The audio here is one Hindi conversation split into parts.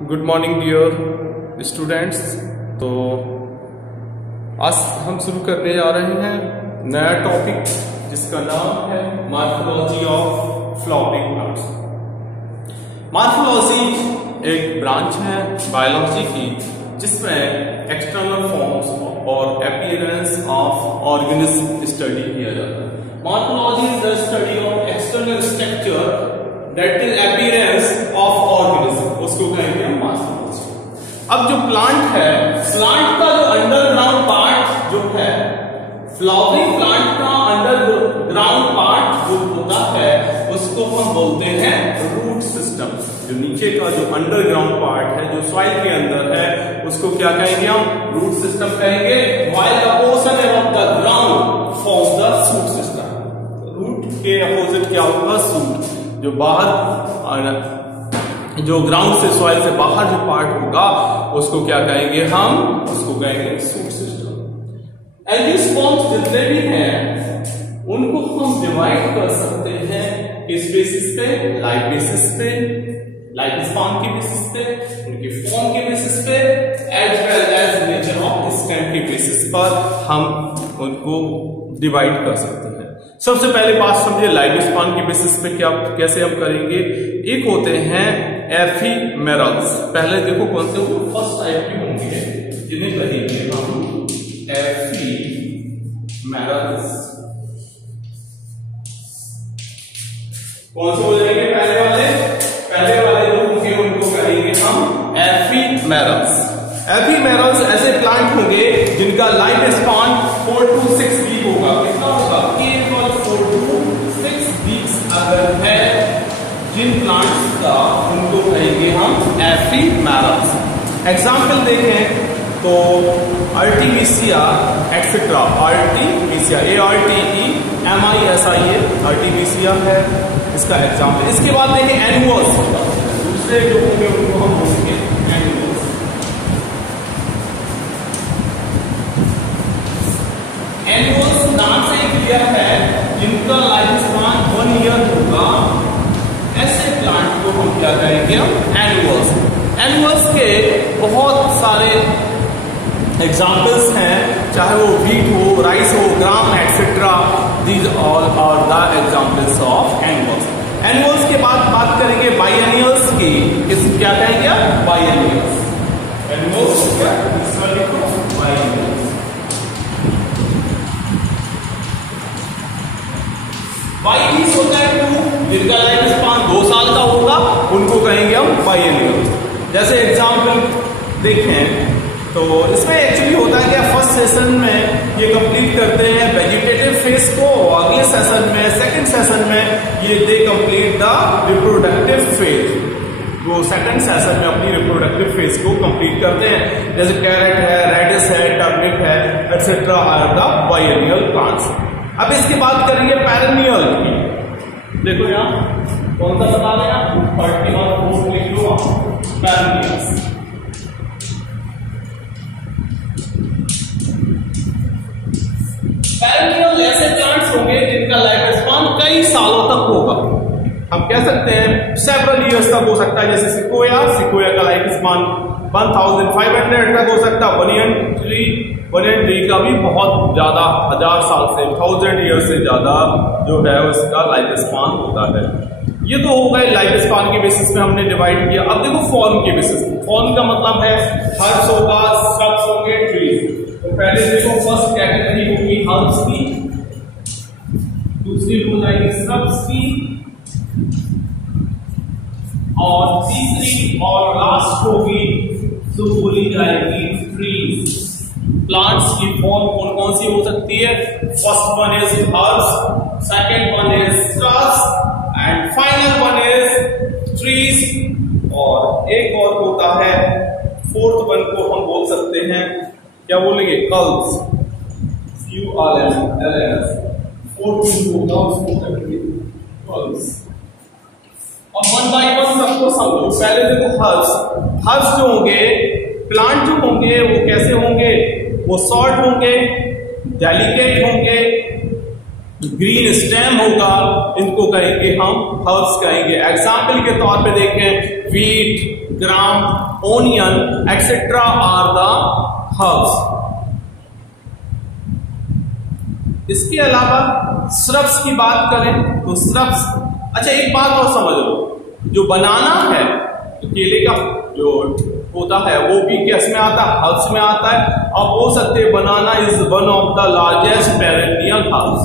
Good morning dear students. तो आज हम शुरू करने जा रहे हैं नया टॉपिक जिसका नाम है morphology of flowering plants. Morphology एक ब्रांच है बायोलॉजी की जिसमें एक्सटर्नल फॉर्म्स और अपीयरेंस ऑफ ऑर्गेनिज्म स्टडी किया जाता है। Morphology is the study of external structure that is appearance of organism, उसको कहेंगे हम मॉर्फोलॉजी। अब जो प्लांट है, प्लांट का जो अंडरग्राउंड पार्ट जो है, फ्लावरिंग प्लांट का अंडरग्राउंड पार्ट जो होता है उसको हम बोलते हैं रूट सिस्टम। जो नीचे का जो अंडरग्राउंड पार्ट है जो सॉइल के अंदर है उसको क्या कहेंगे हम? रूट सिस्टम कहेंगे। While the portion of the ground forms the shoot system. Root के अपोजिट क्या होगा? शूट। जो बाहर जो ग्राउंड से सॉइल से बाहर जो पार्ट होगा उसको क्या कहेंगे हम? उसको कहेंगे शूट सिस्टम। एंजियोस्पर्म्स जितने भी हैं उनको हम डिवाइड कर सकते हैं किस बेसिस पे? लाइफ बेसिस पे, लाइफ स्पैन के बेसिस पे, उनके फॉर्म के बेसिस पे, as well as nature of stem के बेसिस पर हम उनको डिवाइड कर सकते हैं। सबसे पहले बात समझिए लाइफ स्पैन के बेसिस पे क्या कैसे हम करेंगे। एक होते हैं एफीमेरल्स। पहले देखो कौन से होंगे? फर्स्ट टाइप के होंगे जिन्हें कहेंगे हम एफीमेरल्स। कौन से हो जाएंगे? पहले वाले जो होंगे उनको कहेंगे हम एफीमेरल्स। एफीमेरल्स ऐसे प्लांट होंगे जिनका लाइफ स्पैन 4 to 6 वीक होगा। कितना होगा? केवल 4 to 6 वीक्स अगर है जिन प्लांट्स का, उनको कहेंगे हम एफीमेरल्स। एग्जाम्पल देखें तो Artemisia etcetera, Artemisia ARTEMISIA Artemisia है इसका एग्जाम्पल। इसके बाद देखें एनुअस, दूसरे जो होंगे उनको हम बोलेंगे एनुअस। एनुअस नाम से क्लियर है जिनका लाइफ स्पैन 1 ईयर होगा, ऐसे प्लांट को हम क्या कहेंगे? एनुअस। एनुअस के बहुत सारे एग्जाम्पल्स हैं, चाहे वो व्हीट हो, राइस हो, gram etcetera, these all are the examples of annuals. Annuals के बाद बात करेंगे बाइएनियल्स की। इस क्या कहेंगे? बाइएनियल्स। एनुअल्स क्या? इसमें लिखो बाइएनियल्स। बाइएनियल्स होता है 2, जिनका लाइफ स्पैन 2 साल का होगा, उनको कहेंगे हम बाइएनियल्स। जैसे एग्जाम्पल देखें तो इसमें एक्चुअली होता है क्या? फर्स्ट सेशन में ये कंप्लीट करते हैं वेजिटेटिव फेज को, अगले सेशन में, सेकंड सेशन में ये they complete the reproductive phase. वो सेकंड सेशन में अपनी रिप्रोडक्टिव फेज को कंप्लीट करते हैं। जैसे कैरेट है, रेडिस है, टर्निप है, एक्सेट्रा आर द बाइएनियल प्लांट्स। अब इसकी बात करेंगे पेरेनियल की। देखो यहाँ कौन सा बता दें आप? 34 लिख लो पेरेनियल्स। पेरेनियल ऐसे प्लांट्स होंगे जिनका लाइफ स्पैन कई सालों तक होगा। हम कह सकते हैं सेवरल इयर्स तक हो सकता है। जैसे सिकोया का लाइफ स्पैन 1500 तक हो सकता है। बनियन ट्री का भी बहुत ज्यादा 1000 साल से 1000 ईयर से ज्यादा जो है उसका लाइफ स्पैन होता है। ये तो हो गए लाइफ स्पैन के बेसिस पे हमने डिवाइड किया। अब देखो फॉर्म के बेसिस। फॉर्म का मतलब है हर्ब्स होगा, स्hrubs होंगे, ट्रीज। तो पहले देखो फर्स्ट कैटेगरी होगी हर्ब्स की, दूसरी हो जाएगी श्रब्स की, और तीसरी और लास्ट होगी जो बोली जाएगी ट्रीज। प्लांट्स की फॉर्म कौन कौन सी हो सकती है? First one is herbs, second one is shrubs and final one is trees. और एक और होता है फोर्थ वन को हम बोल सकते हैं, क्या बोलेंगे? Calls, CULS। फोर्थ होगा उसको कहेंगे कल्स। अब वन बाय वन सबको समझो। पहले देखो हर्ब्स। हर्ब्स जो होंगे, प्लांट जो होंगे वो कैसे होंगे? वो शॉर्ट होंगे, डेलिकेट होंगे, ग्रीन स्टेम होगा, इनको कहेंगे हम हर्ब्स कहेंगे। एग्जाम्पल के तौर पे देखें, wheat, gram, onion etcetera are the herbs. इसके अलावा श्रब्स की बात करें तो श्रब्स, अच्छा एक बात और समझ लो, जो बनाना है, तो केले का जो होता है वो भी किस में आता है, हर्ब्स में आता है। अब हो सकते हैं banana is one of the largest perennial herbs.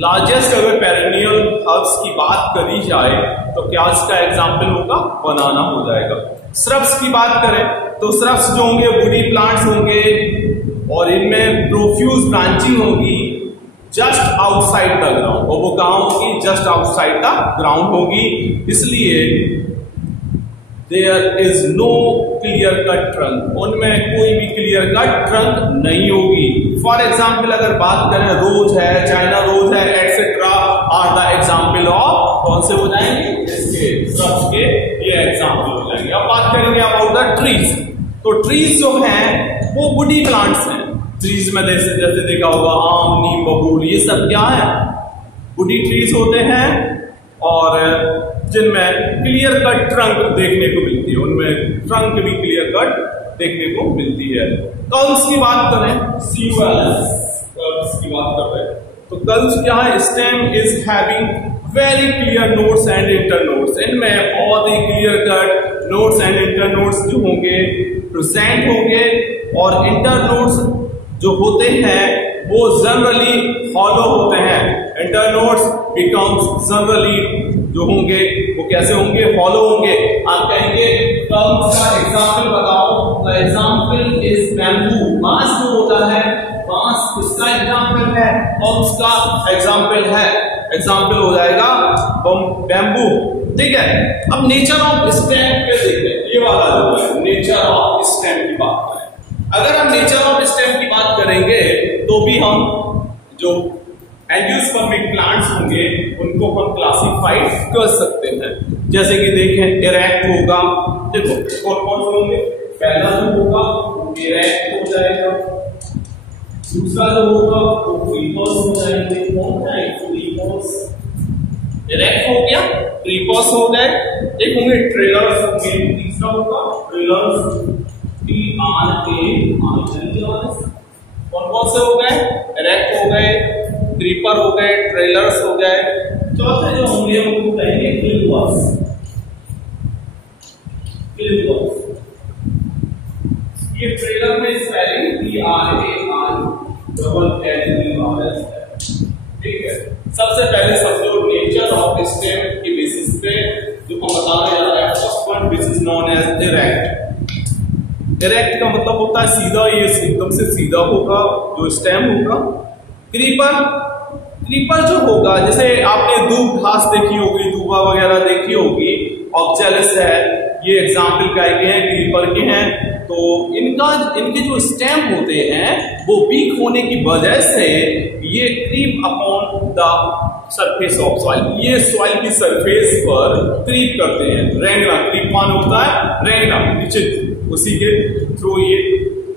Largest अगर पेरेनियल हर्ब्स की बात करी जाए तो क्या इसका एग्जाम्पल होगा, बनाना हो जाएगा। श्रब्स की बात करें तो श्रब्स जो होंगे वुडी प्लांट्स होंगे और इनमें प्रोफ्यूज ब्रांचिंग होगी जस्ट आउटसाइड द ग्राउंड, और वो कहां होगी, जस्ट आउटसाइड द ग्राउंड होगी। इसलिए there is no clear cut trunk, उनमें कोई भी क्लियर कट ट्रंक नहीं होगी। फॉर एग्जाम्पल अगर बात करें रोज है, चाइना रोज है etcetera are the example of, कौन से हो जाएंगे, इसके श्रब्स के ये एग्जाम्पल हो जाएंगे। अब बात करेंगे अबाउट द ट्रीज, तो ट्रीज जो हैं वो वुडी प्लांट्स हैं। ट्रीज में जैसे देखा होगा आम, नीम, बबूल, ये सब क्या है, वुडी ट्रीज होते हैं और जिनमें क्लियर कट ट्रंक देखने को मिलती है, उनमें ट्रंक भी क्लियर कट देखने को मिलती है। कल्स की बात करें, कल्स की बात कर रहे हैं तो कल्स क्या है, stem is having very clear nodes and internodes, इनमें बहुत ही clear cut nodes and internodes जो होंगे प्रेजेंट होंगे, और इंटर नोड्स जो होते हैं वो जनरली हॉलो होते हैं। इंटर नोड्स बिकम्स जनरली जो होंगे वो कैसे होंगे, हॉलो होंगे। आप कहेंगे कल्स का एग्जाम्पल बताओ, द एग्जाम्पल इज बैम्बू, बांस जो होता है, बांस किसका एग्जाम्पल है, कल्स का एग्जाम्पल है, एग्जाम्पल हो जाएगा बैम्बू। ठीक है, अब नेचर ऑफ स्टेम पे देखें, ये वाला जो है नेचर ऑफ स्टेम की बात करें। अगर हम नेचर ऑफ स्टेम की बात करेंगे तो भी हम जो एंजियोस्पर्मिक प्लांट्स होंगे उनको हम क्लासिफाइड कर सकते हैं। जैसे कि देखें इरेक्ट होगा, देखो कौन कौन से होंगे, पहला जो होगा वो इरेक्ट हो जाएगा, दूसरा जो होगा वो क्रीपर्स हो जाएंगे, कौन है क्रीपर्स, इरेक्ट हो गया, क्रीपर्स हो गए, एक होंगे ट्रेलर्स होंगे, तीसरा होगा ट्रेलर्स, कौन कौन से हो गए, इरेक्ट हो गए, क्रीपर हो गए, ट्रेलर्स हो गए, चौथे जो होंगे उनको कहेंगे क्लिपर्स। ये ट्रेलर में स्पेलिंग TRAR ठीक है। सबसे पहले सब लोग नेचर ऑफ स्टेम की बेसिस पे जो हम बताने जा रहे हैं, first one which is known as erect. Erect का मतलब होता है सीधा, ये एकदम से सीधा होगा जो स्टेम होगा। क्रीपर, क्रीपर जो होगा, जैसे आपने दूब घास देखी होगी, दूबा वगैरह देखी होगी, ऑक्जेलिस है, ये एग्जाम्पल का हैं, क्रीपर के हैं। तो इनके जो स्टेम होते हैं वो वीक होने की वजह से ये creep upon the surface of soil, ये सॉइल की सरफेस पर क्रीप करते हैं। रेंगना, क्रीप मान होता है रेंगना, नीचे उसी के थ्रू ये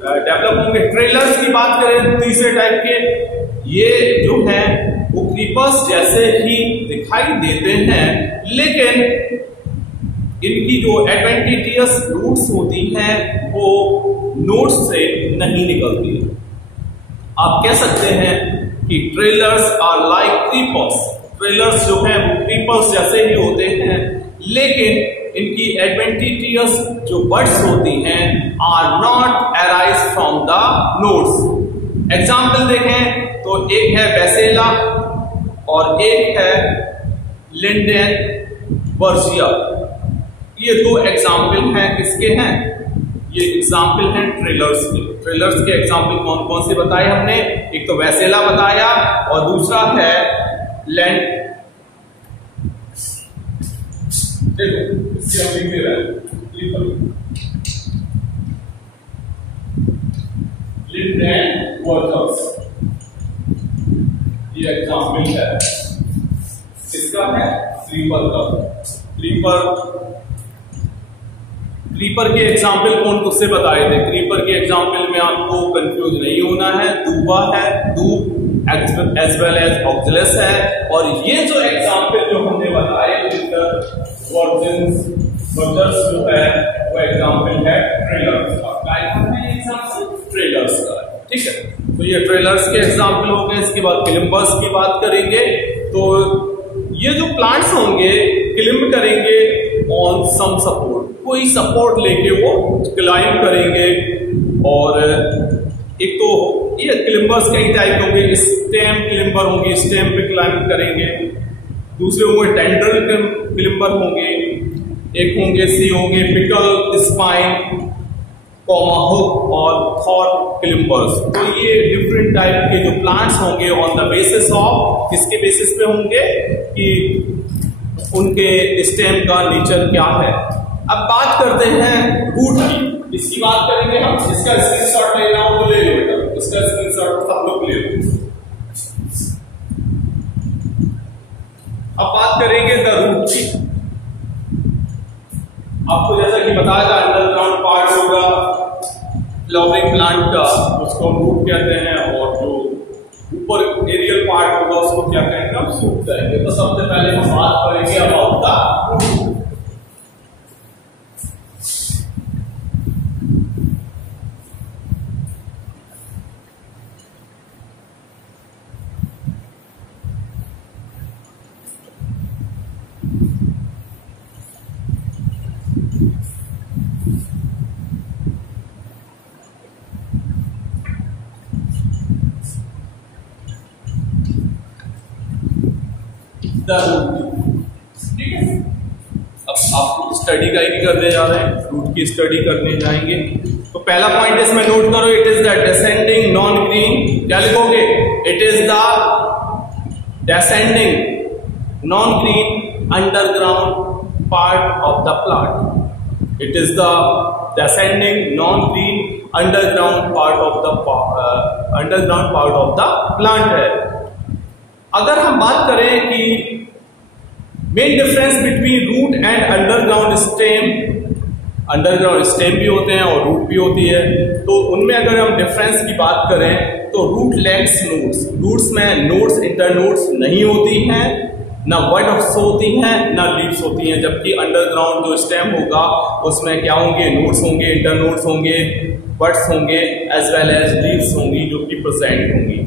डेवलप होंगे। ट्रेलर्स की बात करें तीसरे टाइप के, ये जो है वो क्रीपर्स जैसे ही दिखाई देते हैं, लेकिन इनकी जो एडवेंटिशियस रूट्स होती हैं वो नोड्स से नहीं निकलती। आप कह सकते हैं कि trailers are like creepers, trailers जो है वो क्रीपर्स जैसे ही होते हैं, लेकिन इनकी एडवेंटिशियस जो बड्स होती हैं are not arise from the nodes. Example देखें तो एक है बेसेला और एक है लिंडेन वर्जिया, ये दो एग्जाम्पल हैं, किसके हैं, ये एग्जाम्पल हैं ट्रेलर्स के। ट्रेलर्स के एग्जाम्पल कौन कौन से बताए हमने, एक तो वेसेला बताया और दूसरा है लैंड, देखो इससे हम लिख रहे हैं लिंडेन वर्जिया, ये एग्जाम्पल है, इसका है क्रीपर का। क्रीपर के एग्जाम्पल कौन कौन से बताए थे, क्रीपर के एग्जाम्पल में आपको कंफ्यूज नहीं होना है। दूबा है, दूब एज वेल एज ऑक्सिलस है। और ये जो एग्जाम्पल जो हमने बताए वर्जन्स जो है वो एग्जाम्पल है ट्रेलर्स का। ट्रेलर्स का, ठीक है। तो ये ट्रेलर्स के एग्जाम्पल हो गए। इसके बाद क्लिम्बर्स की बात करेंगे। तो ये जो प्लांट्स होंगे क्लिम्ब करेंगे ऑन सम सपोर्ट, कोई सपोर्ट लेके वो क्लाइंब करेंगे। और एक तो ये क्लिम्बर्स कई टाइप होंगे, स्टेम क्लिम्बर होंगे, स्टेम पे क्लाइंब करेंगे। दूसरे होंगे टेंड्रल क्लिम्बर होंगे। एक होंगे पिकल स्पाइन, हुक और थॉर्न क्लिम्बर्स। तो ये डिफरेंट टाइप के जो प्लांट्स होंगे ऑन द बेसिस ऑफ, किसके बेसिस पे होंगे कि उनके स्टेम का नेचर क्या है। अब बात करते हैं रूट की, इसकी बात करेंगे हम। इसका स्क्रीनशॉट लेना हो तो ले लो बेटा, इसका स्क्रीनशॉट सब लोग ले लो। अब बात करेंगे द रूट की। आपको जैसा कि बताया था अंडरग्राउंड पार्ट होगा फ्लावरिंग प्लांट का, उसको हम रूट कहते हैं। और जो ऊपर एरियल पार्ट होगा उसको क्या कहेंगे, हम शूट कहेंगे। तो सबसे पहले हम बात करेंगे अबाउट द रूट। ठीक है, अब आप स्टडी का ही करने जा रहे हैं, रूट की स्टडी करने जाएंगे। तो पहला पॉइंट इसमें नोट करो, it is the descending non green. क्या लिखोगे, it is the descending non green underground part of the plant. It is the descending non green underground part of the plant है। अगर हम बात करें कि main difference between root and underground stem भी होते हैं और रूट भी होती है। तो उनमें अगर हम डिफरेंस की बात करें तो रूट लैक्स नोड्स, रूट्स में नोड्स इंटरनोड्स नहीं होती हैं, ना बड्स होती हैं, ना लीव्स होती हैं। जबकि अंडरग्राउंड जो स्टेम होगा उसमें क्या होंगे, नोड्स होंगे, इंटरनोड्स होंगे, बड्स होंगे, एज वेल एज लीव्स होंगी जो कि प्रेजेंट होंगी।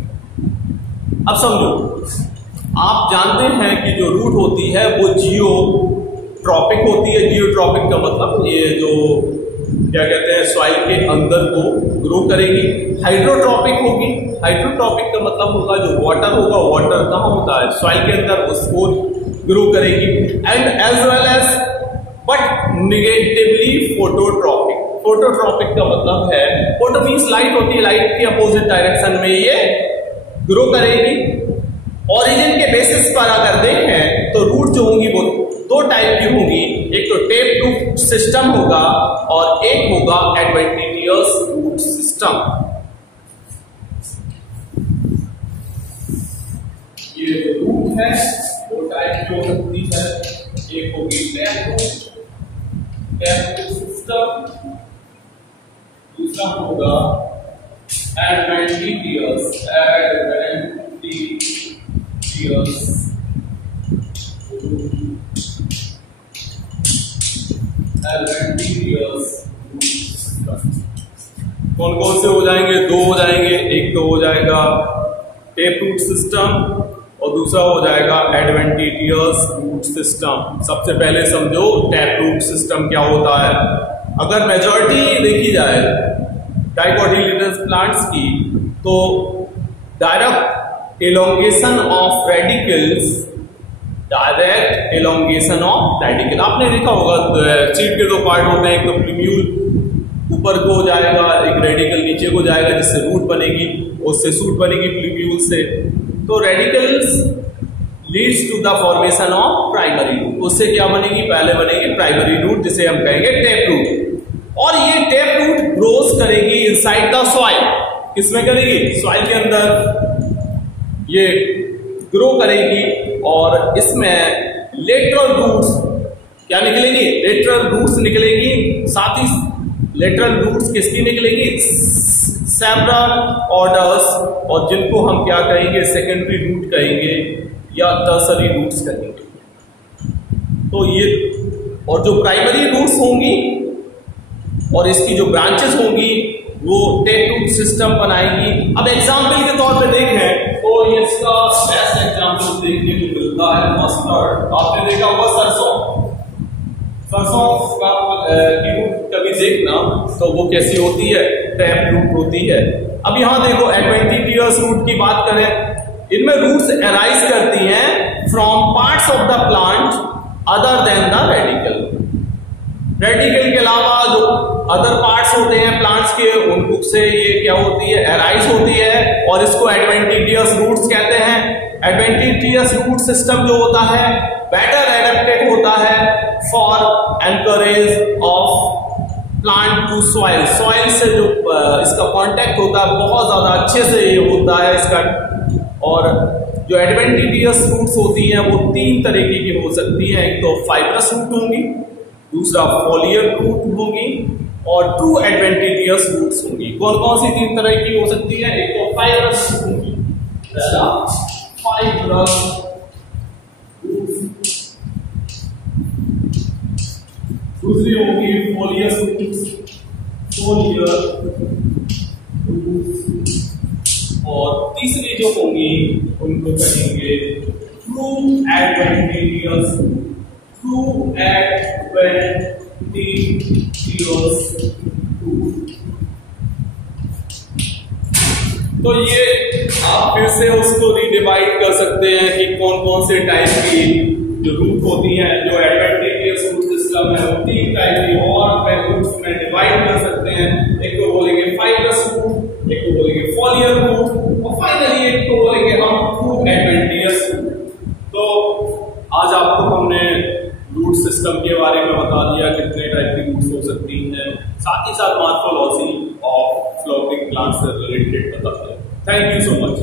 अब समझो, आप जानते हैं कि जो रूट होती है वो जियोट्रॉपिक होती है। जियोट्रॉपिक का मतलब ये जो क्या कहते हैं सॉइल के अंदर को ग्रो करेगी। हाइड्रोट्रॉपिक होगी, हाइड्रोट्रॉपिक का मतलब होगा जो वाटर होगा, वाटर कहाँ होता है, सॉइल के अंदर, उसको ग्रो करेगी। And as well as but negatively phototropic. Phototropic का मतलब है, फोटो मींस लाइट होती है, लाइट के अपोजिट डायरेक्शन में ये ग्रो करेगी। ओरिजिन के बेसिस पर अगर देखें तो रूट जो होंगी वो दो टाइप की होंगी, एक तो टेप रूट सिस्टम होगा और एक होगा एडवेंटिशियस रूट सिस्टम। ये रूट है, दो टाइप की हो सकती है, एक होगी टेप रूट सिस्टम, दूसरा होगा एडवेंटिशियस कौन कौन से हो जाएंगे, दो हो जाएंगे। एक तो हो जाएगा टेप रूट सिस्टम और दूसरा हो जाएगा एडवेंटिशियस रूट सिस्टम। सबसे पहले समझो टेप रूट सिस्टम क्या होता है। अगर मेजॉरिटी देखी जाए डाइकोटिलेडनस प्लांट्स की तो direct elongation of radicals, direct elongation of radical। आपने देखा होगा सीड के दो पार्ट होते हैं, एक तो प्रीम्यूल ऊपर को जाएगा, एक रेडिकल नीचे को जाएगा जिससे रूट बनेगी, उससे सूट बनेगी प्रीम्यूल से। तो radicals leads to the formation of primary root. उससे क्या बनेगी, पहले बनेगी प्राइमरी रूट जिसे हम कहेंगे टेप रूट। और ये टेप रूट ग्रोस करेगी इनसाइड द सॉइल। किसमें करेगी, सॉइल के अंदर ये ग्रो करेगी। और इसमें लेटरल रूट्स क्या निकलेगी, लेटरल रूट्स निकलेगी। साथ ही लेटरल रूट्स किसकी निकलेगी, सेवरल ऑर्डर्स, और जिनको हम क्या कहेंगे, सेकेंडरी रूट कहेंगे या टर्सरी रूट्स कहेंगे। तो ये, और जो प्राइमरी रूट्स होंगी और इसकी जो ब्रांचेस होंगी वो टेक रूट सिस्टम बनाएंगी। अब एग्जाम्पल के तौर पे देखें तो इसका बेस्ट एग्जाम्पल देखने को मिलता है मस्टर्ड। आपने देखा होगा सरसों, सरसों का की रूट कभी देखना तो वो कैसी होती है, टैप रूट होती है। अब यहां देखो एडवेंटिशियस रूट की बात करें, इनमें रूट्स अराइज करती हैं from parts of the plant other than the radical. Radical के अलावा जो अदर पार्ट्स होते हैं प्लांट्स के, उन से ये क्या होती है, अराइज होती है, और इसको एडवेंटिशियस रूट्स कहते हैं। एडवेंटिशियस रूट सिस्टम जो होता है बेटर एडेप्टेड होता है for anchorage of plant to soil. Soil से जो इसका कांटेक्ट होता है बहुत ज्यादा अच्छे से ये होता है इसका। और जो एडवेंटिशियस रूट्स होती हैं वो तीन तरीके की हो सकती हैं, एक तो फाइब्रस रूट होंगी, दूसरा फॉलियर रूट होगी, और ट्रू एडवेंटिशियस रूट्स होंगी। कौन कौन सी तीन तरह की हो सकती है, एक तो फाइब्रस होंगी, पहला फाइब्रस, दूसरी होगी फॉलियर रूट्स, और तीसरी जो होंगी उनको कहेंगे true adventitious, true adventitious root. तो ये आप फिर से उसको रिडिवाइड कर सकते हैं कि कौन कौन से टाइप की जो रूट होती हैं। जो एडवेंटिशियस रूट सिस्टम है वो तीन टाइप की और रूट्स में डिवाइड कर सकते हैं। एक को बोलेंगे फाइब्रस रूट, एक को बोलेंगे फॉलियर रूट, और फाइनली एक को बोलेंगे हम ट्रू एडवेंटिशियस रूट। तो आज आपको हमने रूट सिस्टम के बारे में बता दिया, कितने टाइप की रूट्स हो सकती हैं, साथ ही साथ मॉर्फोलॉजी ऑफ फ्लावरिंग प्लांट्स से रिलेटेड बता दिया। Thank you so much.